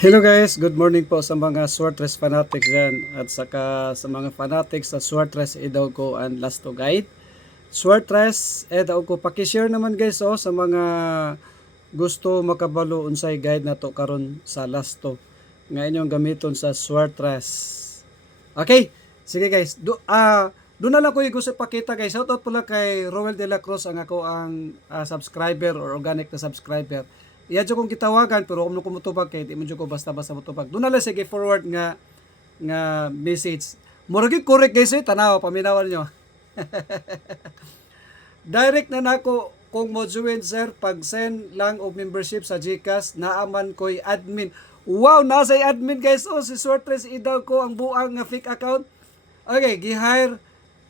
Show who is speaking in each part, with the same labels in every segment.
Speaker 1: Hello guys, good morning po sa mga Swartres fanatics dyan at saka sa mga fanatics sa Swartres Edaw ko and Lasto Guide. Swartres Edaw ko pakishare naman guys oh, sa mga gusto makabalo unsay guide na to karon sa Lasto. Nga inyong gamiton sa Swartres. Okay, sige guys. Do, ah doon na lang ko gusto pakita guys. Shoutout pala kay Roel De La Cruz ang ako ang ah, subscriber or organic na subscriber. Iya jud kong gitawagan pero kung ko mutubag kay di man jud ko basta-basta na lang sige forward nga nga message. Murag correct guys eh tanaw paminawan nyo. Direct na nako kung mo join sir pag send lang og membership sa GCash naaman ko'y admin. Wow, nasa admin guys. Oh, si Sortres idaw ko ang buang nga fake account. Okay, gi-hire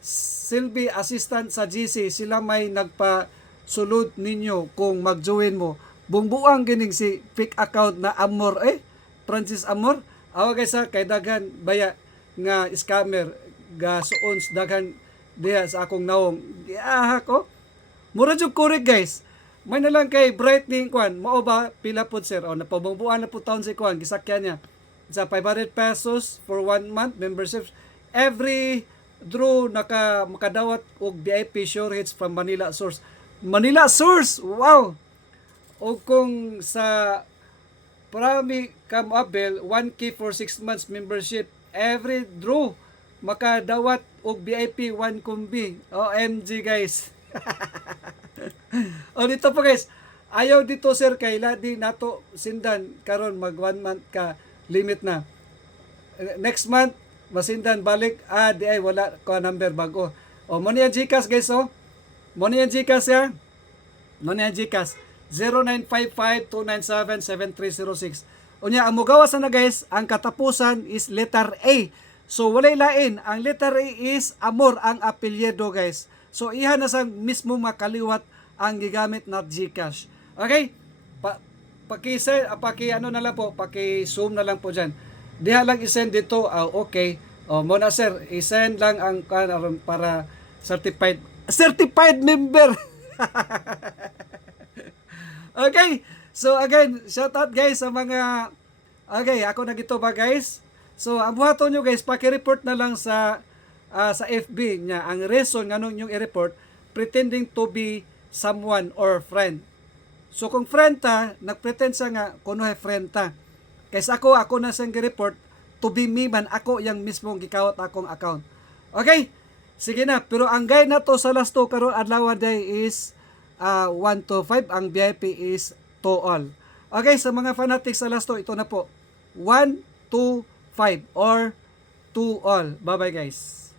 Speaker 1: Silby assistant sa GC. Sila may nagpa sulod ninyo kung mag-join mo. Bungbuang gining si fake account na Amor eh. Francis Amor. Awa guys ha, kay daghan baya nga scammer ga suon sa daghan diha sa akong nawong. Giaha ko. Mura jud correct guys. May na lang kay brightening kwan, mao ba pila pud sir? O napabungbuan na pud taon si kwan, gisakyan niya. Sa 500 pesos for one month membership. Every draw naka makadawat og VIP sure hits from Manila source. Manila source. Wow. O kung sa Prami Cam Abel 1K for 6 months membership every draw makadawat og VIP 1 kumbi. OMG guys. o dito po guys. Ayaw dito sir kay di nato sindan karon mag 1 month ka limit na. Next month masindan balik ah di ay wala ko number bago. O mo niya Gcash guys oh. Mo niya Gcash ya. Mo niya Gcash 0955-297-7306. Unya, ang mugawas na guys, ang katapusan is letter A. So, walay lain. Ang letter A is Amor, ang apelyido guys. So, iha na sa mismo makaliwat ang gigamit na Gcash. Okay? Pa paki paki ano na lang po, paki zoom na lang po diyan. Diha lang i-send dito, ah, okay. Oh, mo na sir, i-send lang ang kan para certified certified member. Okay. So again, shout out guys sa mga Okay, ako na gito ba guys? So ang buhaton nyo guys, paki-report na lang sa ah, sa FB niya ang reason nganong yung i-report pretending to be someone or friend. So kung friend ta, nagpretend sa nga kuno hay friend ta. Kaysa ako ako na sang report to be me man ako yang mismong gikawat akong account. Okay? Sige na, pero ang guide na to sa last to karon adlaw day is uh, 1 to 5, ang VIP is to all. Okay, sa mga fanatics sa last to, ito na po. 1 to 5 or to all. Bye-bye guys.